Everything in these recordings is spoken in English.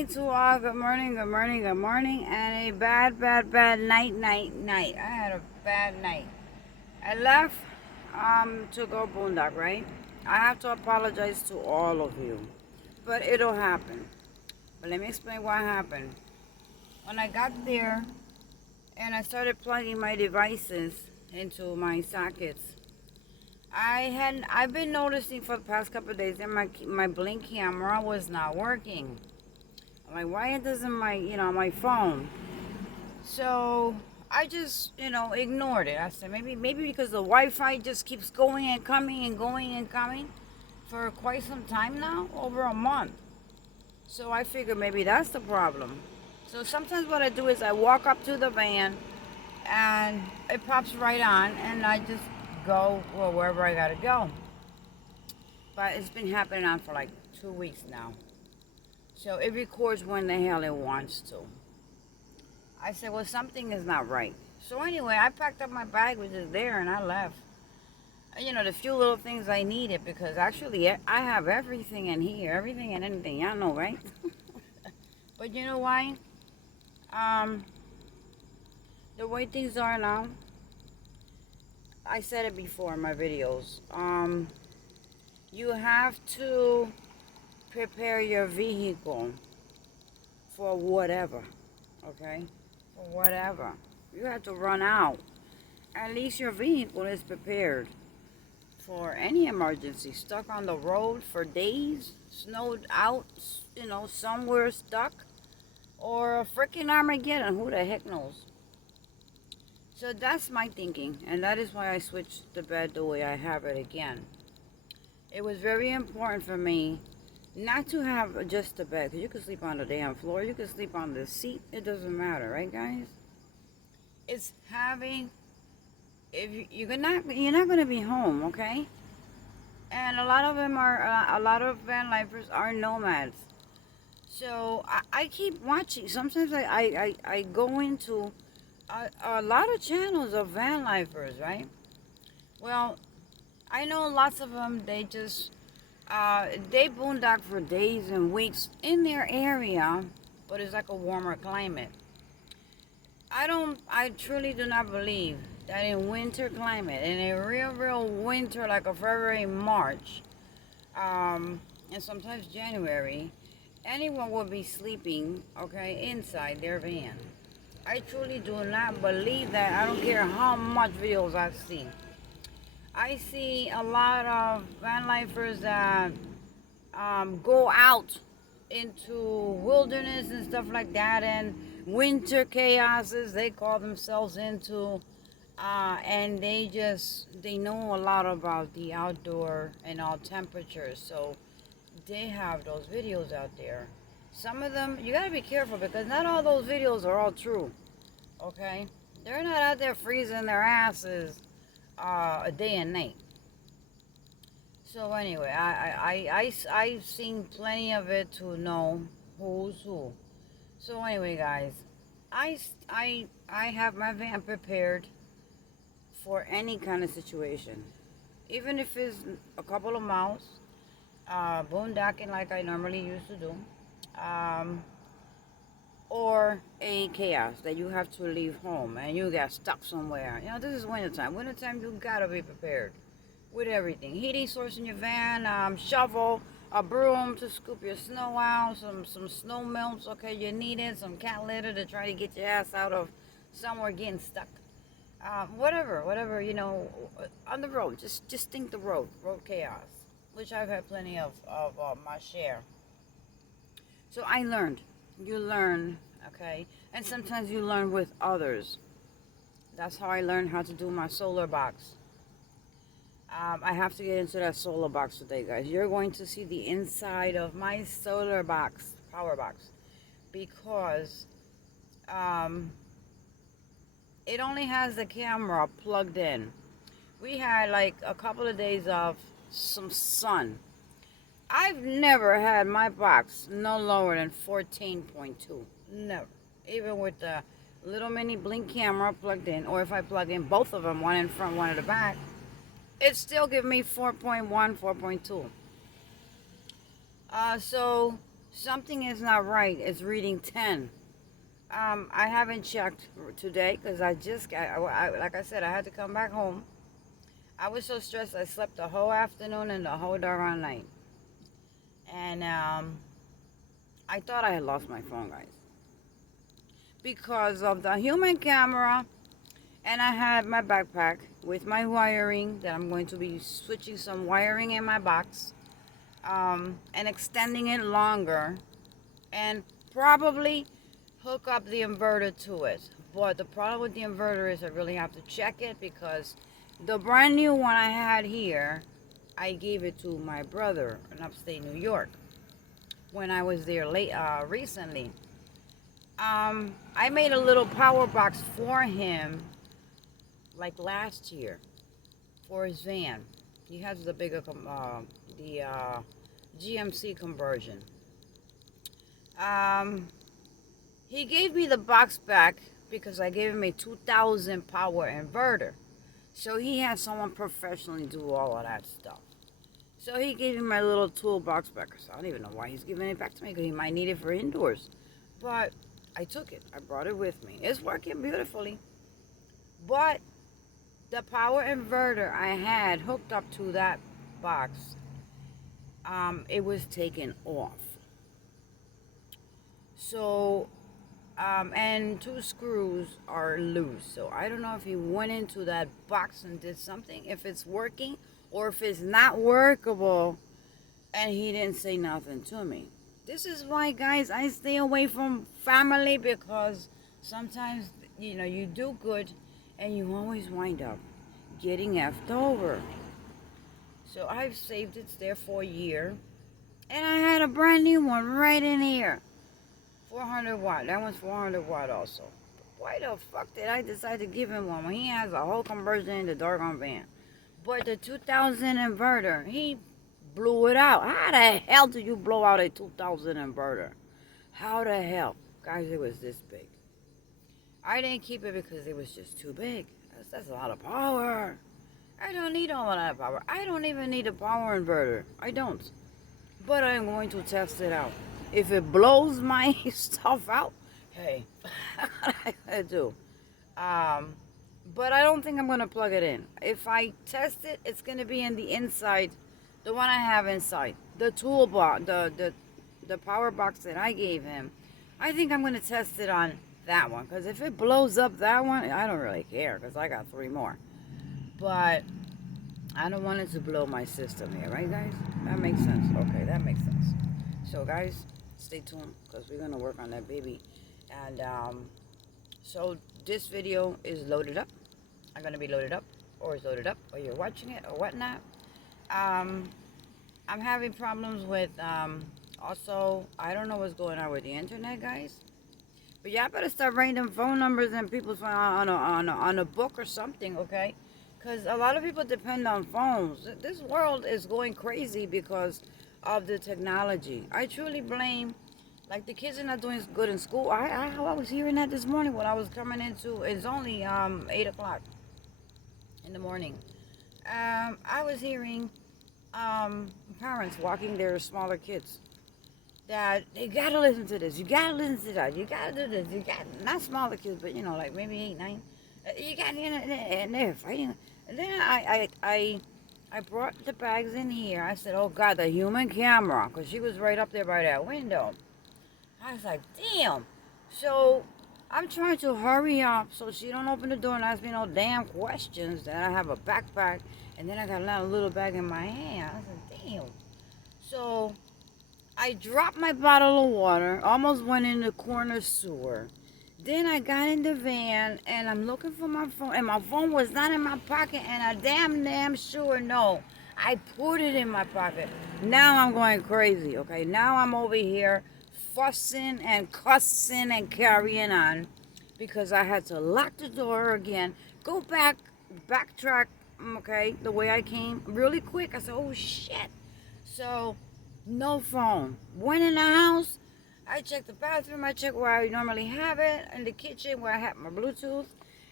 morning to all. Good morning, good morning, good morning. And a bad night. I had a bad night. I left to go boondock, right? I have to apologize to all of you. But it'll happen. But let me explain what happened. When I got there and I started plugging my devices into my sockets, I've been noticing for the past couple of days that my blink camera was not working. I'm like, why doesn't my phone? So I just, ignored it. I said maybe because the Wi-Fi just keeps going and coming and going and coming for quite some time now, over a month. So I figured maybe that's the problem. So sometimes what I do is I walk up to the van and it pops right on and I just go wherever I gotta go. But it's been happening on for like 2 weeks now. So it records when the hell it wants to. I said, well, something is not right. So anyway, I packed up my bag, which is there, and I left. The few little things I needed, because actually I have everything in here, everything and anything. Y'all know, right? But you know why? The way things are now, I said it before in my videos. You have to prepare your vehicle for whatever, okay? For whatever. You have to run out. At least your vehicle is prepared for any emergency. Stuck on the road for days, snowed out, somewhere stuck, or a freaking Armageddon. Who the heck knows? So that's my thinking, and that is why I switched the bed the way I have it again. It was very important for me not to have just a bed, because you can sleep on the damn floor, you can sleep on the seat, it doesn't matter, right guys? It's having, if you're not going to be home, okay? And a lot of van lifers are nomads. So I keep watching. Sometimes I go into a lot of channels of van lifers, right? Well, I know lots of them, they just, they boondock for days and weeks in their area, but it's like a warmer climate. I truly do not believe that in winter climate, in a real winter like a February, March, and sometimes January, anyone will be sleeping, okay, inside their van. I truly do not believe that. I don't care how much videos I see. I see a lot of van lifers that go out into wilderness and stuff like that, and winter chaoses they call themselves into, and they know a lot about the outdoor and all temperatures, so they have those videos out there. Some of them, you gotta be careful, because not all those videos are all true, okay? They're not out there freezing their asses a day and night. So anyway, I've seen plenty of it to know who's who. So anyway, guys, I have my van prepared for any kind of situation, even if it's a couple of miles, boondocking like I normally used to do, or a chaos that you have to leave home and you got stuck somewhere. This is wintertime. Wintertime, you gotta be prepared with everything. Heating source in your van, shovel, a broom to scoop your snow out, some snow melts, okay, you need it, some cat litter to try to get your ass out of somewhere getting stuck. Whatever, on the road, just think the road chaos, which I've had plenty of my share. So I learned, you learn, okay, and sometimes you learn with others. That's how I learned how to do my solar box. I have to get into that solar box today, guys. You're going to see the inside of my solar box, power box, because it only has the camera plugged in. We had like a couple of days of some sun. I've never had my box no lower than 14.2. Never. Even with the little mini blink camera plugged in, or if I plug in both of them, one in front, one in the back, it still gives me 4.1, 4.2. So something is not right. It's reading 10. I haven't checked today because I just got, like I said, I had to come back home. I was so stressed, I slept the whole afternoon and the whole doggone night. And I thought I had lost my phone, guys. Because of the human camera, and I had my backpack with my wiring that I'm going to be switching some wiring in my box, and extending it longer, and probably hook up the inverter to it. But the problem with the inverter is I really have to check it, because the brand new one I had here, I gave it to my brother in upstate New York when I was there recently. I made a little power box for him like last year for his van. He has the bigger the GMC conversion. He gave me the box back because I gave him a 2000 power inverter. So he had someone professionally do all of that stuff. So he gave me my little toolbox back. So I don't even know why he's giving it back to me, because he might need it for indoors. But I took it. I brought it with me. It's working beautifully. But the power inverter I had hooked up to that box, it was taken off. So, and 2 screws are loose. So I don't know if he went into that box and did something, if it's working, or if it's not workable, and he didn't say nothing to me. This is why, guys, I stay away from family, because sometimes, you do good and you always wind up getting effed over. So I've saved it there for a year, and I had a brand new one right in here. 400 watt. That one's 400 watt also. Why the fuck did I decide to give him one when he has a whole conversion in the doggone van? But the 2000 inverter, he blew it out. How the hell do you blow out a 2000 inverter? How the hell? Guys, it was this big. I didn't keep it because it was just too big. That's a lot of power. I don't need all of that power. I don't even need a power inverter. I don't. But I'm going to test it out. If it blows my stuff out, hey, what I gotta do? But I don't think I'm gonna plug it in. If I test it, it's gonna be in the inside, the one I have inside, the toolbox, the power box that I gave him. I think I'm gonna test it on that one, because if it blows up that one, I don't really care, because I got 3 more. But I don't want it to blow my system here, right, guys? That makes sense. Okay, that makes sense. So, guys, stay tuned, because we're gonna work on that baby. And so this video is loaded up. I'm gonna be loaded up, or it's loaded up, or you're watching it, or whatnot. I'm having problems with also, I don't know what's going on with the internet, guys. But y'all better start writing them phone numbers and people's phone on a book or something, okay? Because a lot of people depend on phones. This world is going crazy because of the technology. I truly blame, like, the kids are not doing good in school. I was hearing that this morning when I was coming into, it's only 8 o'clock in the morning. I was hearing parents walking their smaller kids, that they gotta listen to this, you gotta listen to that, you gotta do this, you got, not smaller kids, but like maybe 8, 9. You got, and they're fighting. And then I brought the bags in here. I said, oh God, the human camera, because she was right up there by that window. I was like, damn. So I'm trying to hurry up so she don't open the door and ask me no damn questions. That I have a backpack, and then I got a little bag in my hand. I said, damn. So I dropped my bottle of water, almost went in the corner sewer. Then I got in the van, and I'm looking for my phone, and my phone was not in my pocket, and I damn sure no, I put it in my pocket. Now I'm going crazy, okay? Now I'm over here fussing and cussing and carrying on, because I had to lock the door again, go backtrack, okay, the way I came, really quick. I said, oh shit. So, no phone. Went in the house. I checked the bathroom. I checked where I normally have it. In the kitchen where I have my Bluetooth.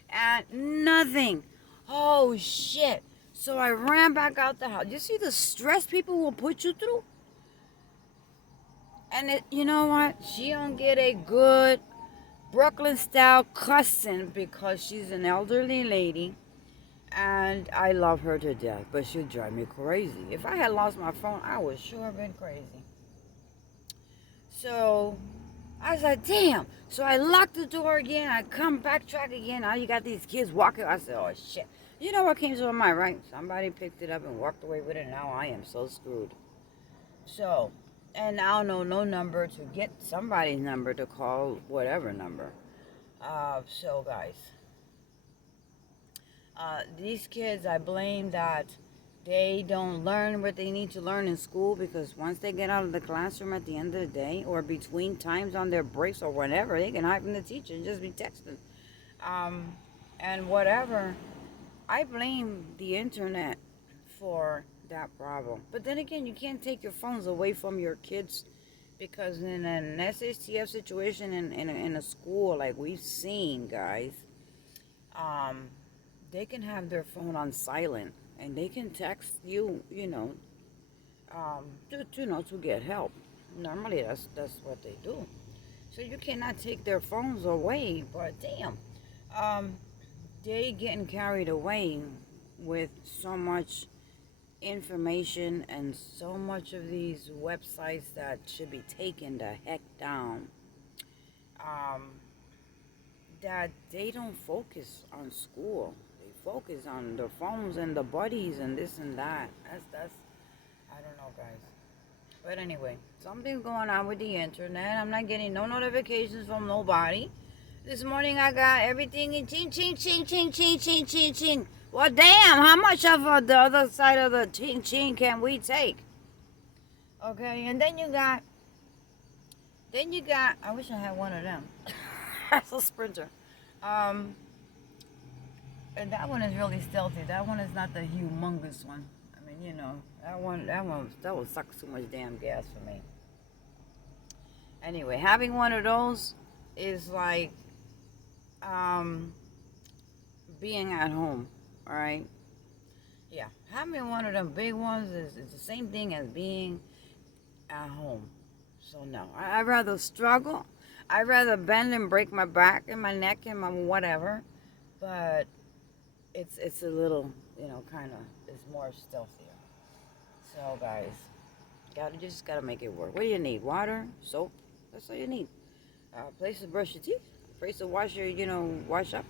And nothing. Oh, shit. So I ran back out the house. You see the stress people will put you through? And you know what? She don't get a good Brooklyn style cussing because she's an elderly lady and I love her to death, but she'll drive me crazy. If I had lost my phone, I would sure have been crazy. So I was like, damn. So I locked the door again. I come backtrack again. Now you got these kids walking. I said, oh shit. You know what came to my mind, right? Somebody picked it up and walked away with it. Now I am so screwed. So, and I don't know no number to get somebody's number to call whatever number. So guys, these kids, I blame that they don't learn what they need to learn in school because once they get out of the classroom at the end of the day or between times on their breaks or whatever, they can hide from the teacher and just be texting. Um, and whatever. I blame the internet for that problem. But then again, you can't take your phones away from your kids because in an SHTF situation in a school like we've seen, guys, um, they can have their phone on silent and they can text you, to get help. Normally, that's what they do. So you cannot take their phones away. But damn, um, they getting carried away with so much information and so much of these websites that should be taken the heck down. Um, that they don't focus on school. They focus on their phones and the buddies and this and that. That's I don't know, guys. But anyway, something's going on with the internet. I'm not getting no notifications from nobody. This morning I got everything in ching ching ching ching ching ching ching ching. Well, damn, how much of the other side of the ching ching can we take? Okay, and then you got. I wish I had one of them. That's a Sprinter. Um, and that one is really stealthy. That one is not the humongous one. I mean, that would suck too much damn gas for me. Anyway, having one of those is like um, being at home. All right. Yeah, having one of them big ones is the same thing as being at home. So no, I'd rather struggle. I'd rather bend and break my back and my neck and my whatever. But it's a little, kind of, it's more stealthier. So guys, just gotta make it work. What do you need? Water, soap. That's all you need. Place to brush your teeth. Place to wash wash up,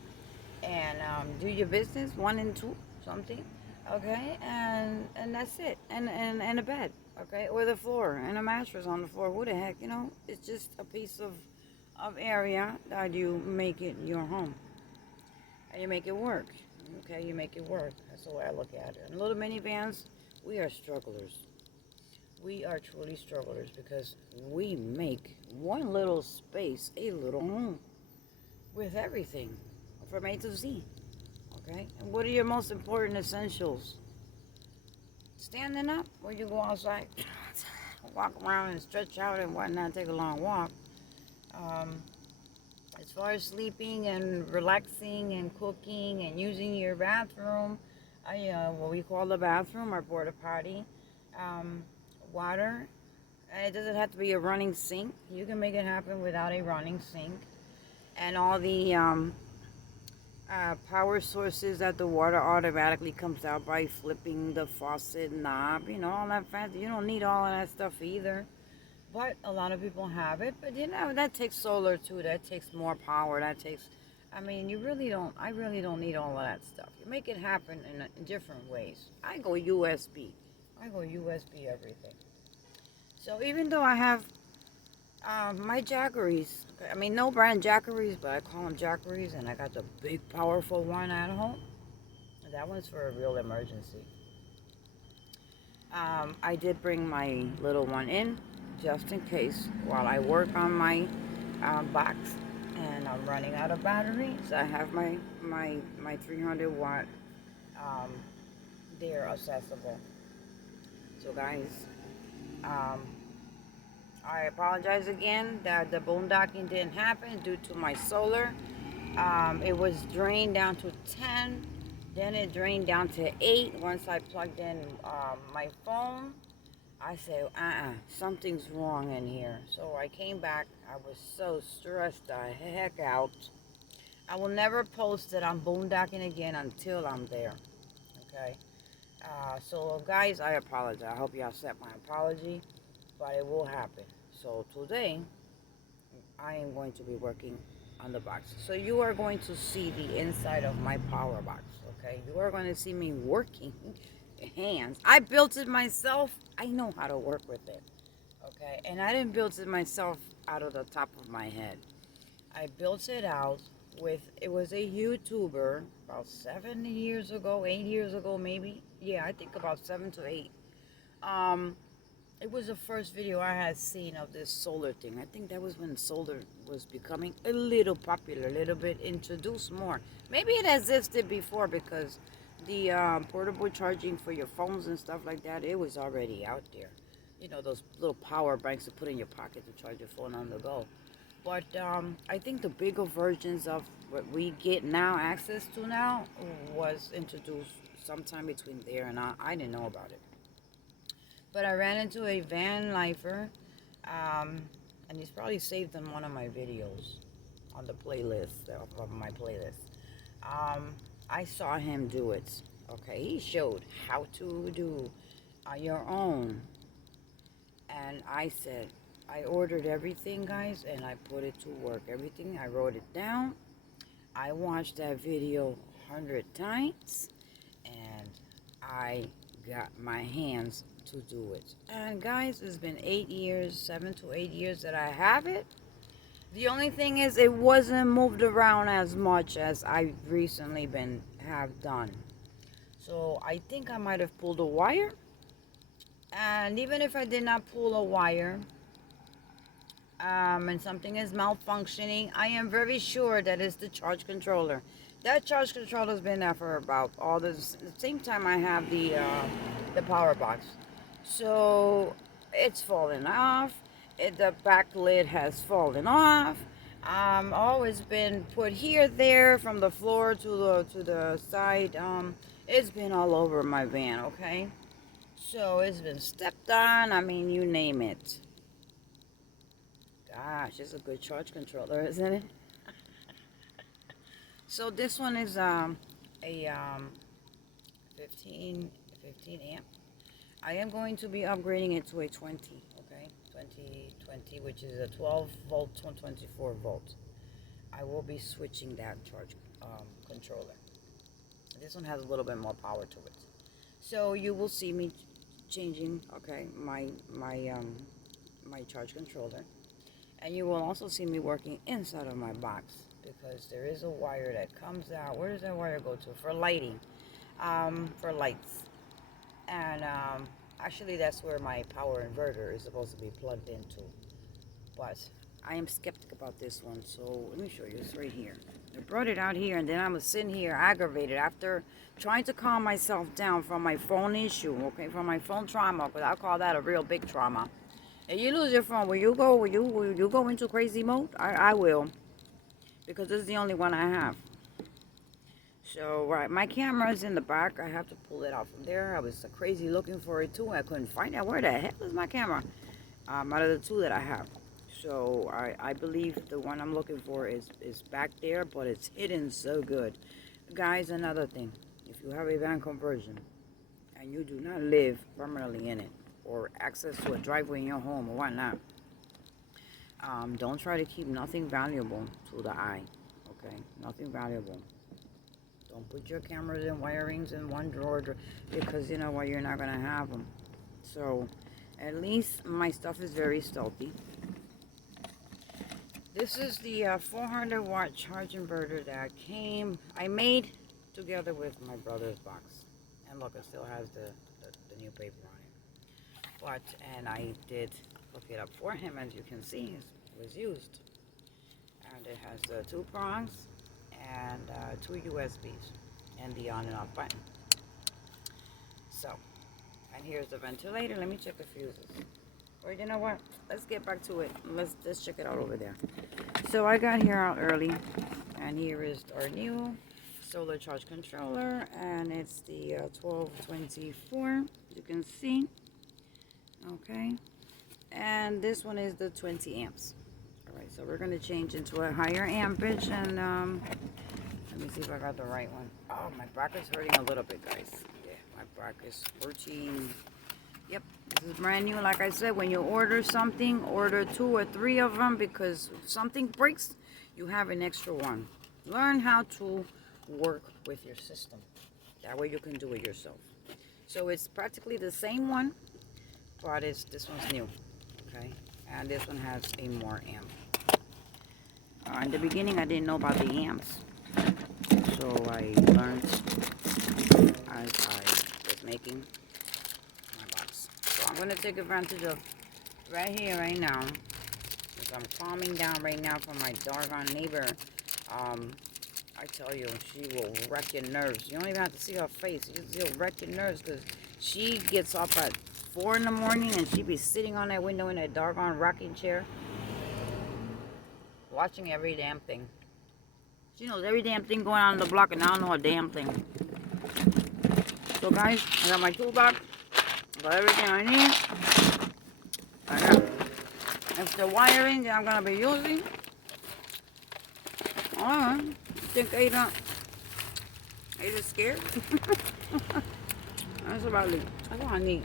and do your business. 1 and 2, something. Okay, and that's it. And a bed. Okay, or the floor and a mattress on the floor. Who the heck, It's just a piece of area that you make it your home, and you make it work. Okay, you make it work. That's the way I look at it. And little minivans, we are strugglers. We are truly strugglers because we make one little space a little home with everything from A to Z. Okay, and what are your most important essentials? Standing up when you go outside, walk around and stretch out and whatnot, take a long walk. Um, as far as sleeping and relaxing and cooking and using your bathroom, what we call the bathroom, our porta potty, um, water. And it doesn't have to be a running sink. You can make it happen without a running sink. And all the power sources that the water automatically comes out by flipping the faucet knob. All that fancy. You don't need all of that stuff either. But a lot of people have it. But that takes solar too. That takes more power. You really don't. I really don't need all of that stuff. You make it happen in different ways. I go USB. Everything. So even though I have my Jackeries, no brand Jackeries, but I call them Jackeries, and I got the big powerful one at home. That one's for a real emergency. I did bring my little one in just in case while I work on my box and I'm running out of batteries. I have my 300 watt um, there accessible. So guys, I apologize again that the boondocking didn't happen due to my solar. It was drained down to 10, then it drained down to 8 once I plugged in my phone. I said, something's wrong in here. So I came back. I was so stressed the heck out. I will never post that I'm boondocking again until I'm there. Okay? So guys, I apologize. I hope you accept my apology, but it will happen. So today, I am going to be working on the box. So you are going to see the inside of my power box. Okay? You are going to see me working hands. I built it myself. I know how to work with it. Okay? And I didn't build it myself out of the top of my head. I built it out with, it was a YouTuber about 7 years ago, 8 years ago maybe. Yeah, I think about 7 to 8. It was the first video I had seen of this solar thing. I think that was when solar was becoming a little popular, a little bit introduced more. Maybe it existed before because the portable charging for your phones and stuff like that, it was already out there. You know, those little power banks to put in your pocket to charge your phone on the go. But I think the bigger versions of what we get now, access to now, was introduced sometime between there and I didn't know about it. But I ran into a van lifer, and he's probably saved in one of my videos on the playlist, of my playlist. I saw him do it. Okay, he showed how to do your own. And I said, I ordered everything, guys, and I put it to work. Everything, I wrote it down. I watched that video 100 times, and I got my hands to do it. And guys, it's been 8 years, 7 to 8 years that I have it. The only thing is it wasn't moved around as much as I recently have done. So I think I might have pulled a wire. And even if I did not pull a wire, and something is malfunctioning, I am very sure that it's the charge controller. That charge controller has been there for about all the same time I have the power box. So it's fallen off. The back lid has fallen off. Always been put here, there, from the floor to the side. It's been all over my van. Okay, so it's been stepped on. I mean, you name it. Gosh, it's a good charge controller, isn't it? So this one is a 15 amp. I am going to be upgrading it to a 20, okay? 20, which is a 12 volt to 24 volt. I will be switching that charge controller. This one has a little bit more power to it. So you will see me changing, okay, my charge controller. And you will also see me working inside of my box because there is a wire that comes out. Where does that wire go to? For lighting, for lights. And actually that's where my power inverter is supposed to be plugged into. But I am skeptic about this one, so let me show you. It's right here. I brought it out here, and then I'm sitting here aggravated after trying to calm myself down from my phone issue, okay, from my phone trauma, because I call that a real big trauma. If you lose your phone, will you go into crazy mode? I will, because this is the only one I have. So, right, my camera is in the back. I have to pull it out from there. I was crazy looking for it too. I couldn't find it. Where the hell is my camera? Out of the two that I have. So, I believe the one I'm looking for is back there, but it's hidden so good. Guys, another thing. If you have a van conversion and you do not live permanently in it, or access to a driveway in your home or whatnot, don't try to keep nothing valuable to the eye, okay? Nothing valuable. Don't put your cameras and wirings in one drawer because you know what, you're not going to have them. So at least my stuff is very stealthy. This is the 400 watt charge inverter that I made together with my brother's box. And look, it still has the new paper on it. But, and I did hook it up for him, as you can see, it was used. And it has the 2 prongs and 2 USBs and the on and off button. So, and here's the ventilator. Let me check the fuses. Or you know what? Let's get back to it. Let's check it out over there. So I got here out early, and here is our new solar charge controller, and it's the 1224. You can see. Okay, and this one is the 20 amps. All right, so we're going to change into a higher ampage, and let me see if I got the right one. Oh, my bracket's hurting a little bit, guys. Yeah, my bracket's hurting. Yep, this is brand new. Like I said, when you order something, order 2 or 3 of them, because if something breaks, you have an extra one. Learn how to work with your system. That way you can do it yourself. So it's practically the same one, but this one's new. Okay, and this one has a more amp. In the beginning, I didn't know about the amps, so I learned as I was making my box. So I'm going to take advantage of right here, right now, because I'm calming down right now from my doggone neighbor. I tell you, she will wreck your nerves. You don't even have to see her face. She'll wreck your nerves, because she gets up at 4 in the morning and she be sitting on that window in that doggone rocking chair, watching every damn thing. She knows every damn thing going on in the block, and I don't know a damn thing. So guys, I got my toolbox. I got everything I need. I got extra wiring that I'm gonna be using. Alright. Think Ada's scared? That's about it. That's what I need.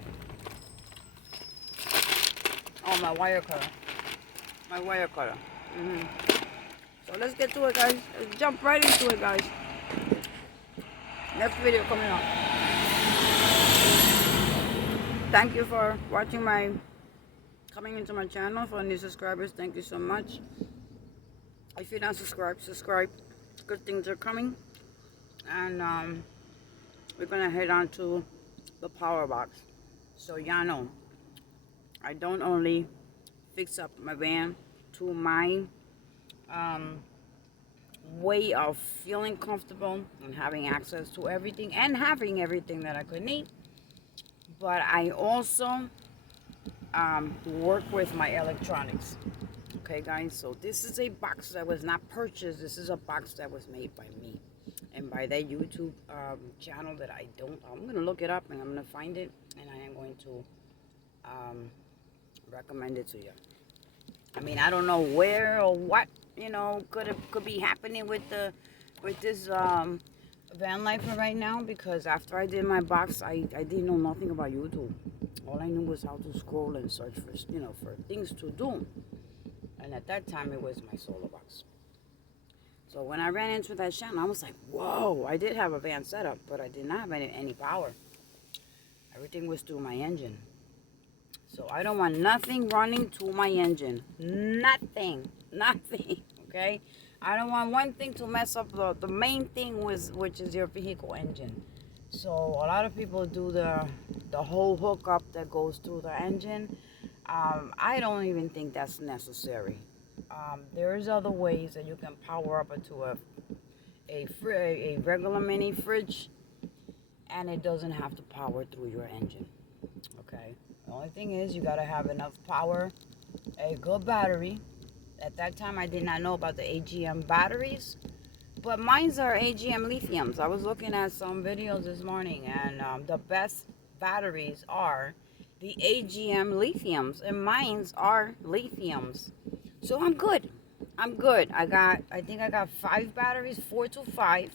Oh, my wire cutter. My wire cutter. So let's get to it, guys. Let's jump right into it, guys. Next video coming up. Thank you for watching coming into my channel. For new subscribers, thank you so much. If you're not subscribed, subscribe. Good things are coming. And we're gonna head on to the power box. So y'all know, I don't only fix up my van to my way of feeling comfortable and having access to everything and having everything that I could need, but I also work with my electronics. Okay, guys, so this is a box that was not purchased. This is a box that was made by me and by that YouTube channel that I'm gonna look it up and I'm gonna find it, and I am going to recommend it to you. I mean, I don't know where or what, you know, could be happening with this van life right now, because after I did my box, I didn't know nothing about YouTube. All I knew was how to scroll and search for, you know, for things to do. And at that time, it was my solar box. So when I ran into that channel, I was like, whoa, I did have a van setup, but I did not have any power. Everything was through my engine. So I don't want nothing running to my engine. Nothing. Okay? I don't want one thing to mess up the main thing, which is your vehicle engine. So a lot of people do the whole hookup that goes through the engine. I don't even think that's necessary. There's other ways that you can power up into a regular mini fridge, and it doesn't have to power through your engine. Okay? The only thing is, you gotta have enough power, a good battery. At that time, I did not know about the AGM batteries, but mine's are AGM lithiums. I was looking at some videos this morning, and the best batteries are the AGM lithiums, and mine's are lithiums. So I'm good. I think I got 5 batteries, 4 to 5.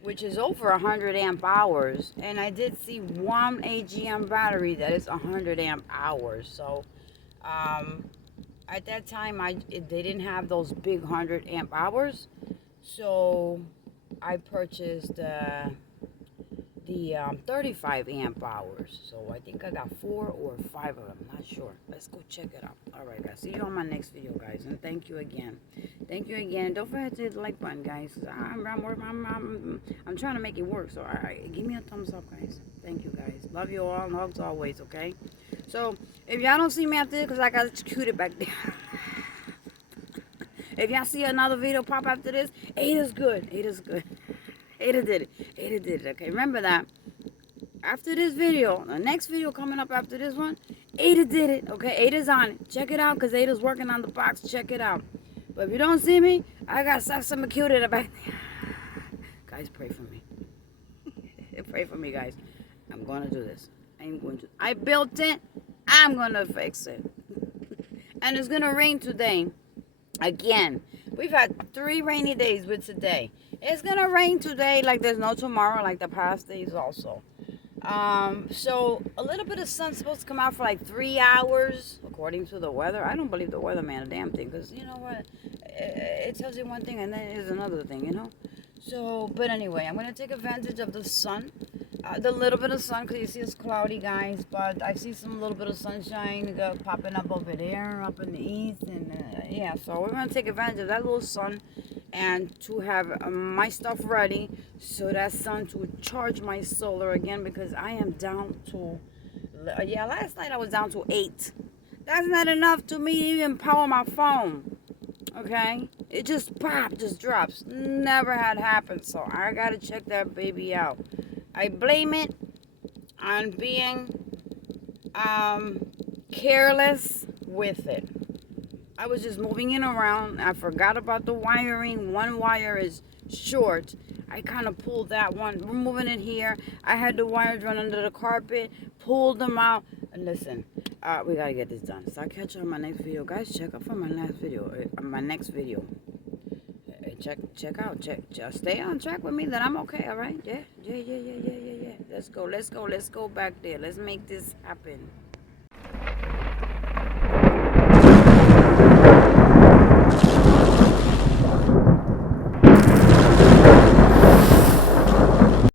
Which is over 100 amp hours, and I did see one AGM battery that is 100 amp hours. So at that time they didn't have those big 100 amp hours, so I purchased the 35 amp hours. So I think I got 4 or 5 of them, not sure. Let's go check it out. All right, guys, see you on my next video, guys, and thank you again. Don't forget to hit the like button, guys. I'm trying to make it work, so all right, give me a thumbs up, guys. Thank you, guys. Love you all, and hugs always. Okay, so if y'all don't see me after this, because I got executed back there. If y'all see another video pop after this, Ada's good. Ada did it. Okay, remember that. After this video, the next video coming up after this one, Ada did it. Okay, Ada's on it. Check it out, because Ada's working on the box. Check it out. But if you don't see me, I got some cute in the back. Guys, pray for me. Pray for me, guys. I'm going to do this. I built it. I'm gonna fix it. And it's gonna rain today. Again, we've had 3 rainy days with today. It's gonna rain today like there's no tomorrow, like the past days also. So a little bit of sun's supposed to come out for like 3 hours, according to the weather. I don't believe the weatherman a damn thing, because you know what? It tells you one thing and then it is another thing, you know? So, but anyway, I'm gonna take advantage of the sun. The little bit of sun, because you see it's cloudy, guys, but I see some little bit of sunshine popping up over there, up in the east, and yeah, so we're going to take advantage of that little sun and to have my stuff ready so that sun to charge my solar again, because I am down to, yeah, last night I was down to 8. That's not enough to me even power my phone, okay? It just pop, just drops. Never had happened, so I got to check that baby out. I blame it on being careless with it. I was just moving it around. I forgot about the wiring. One wire is short. I kind of pulled that one. We're moving it here. I had the wires run under the carpet. Pulled them out. And listen, we got to get this done. So I'll catch you on my next video. Guys, check out for my next video. Check out, stay on track with me that I'm okay, all right? Yeah. Let's go back there. Let's make this happen.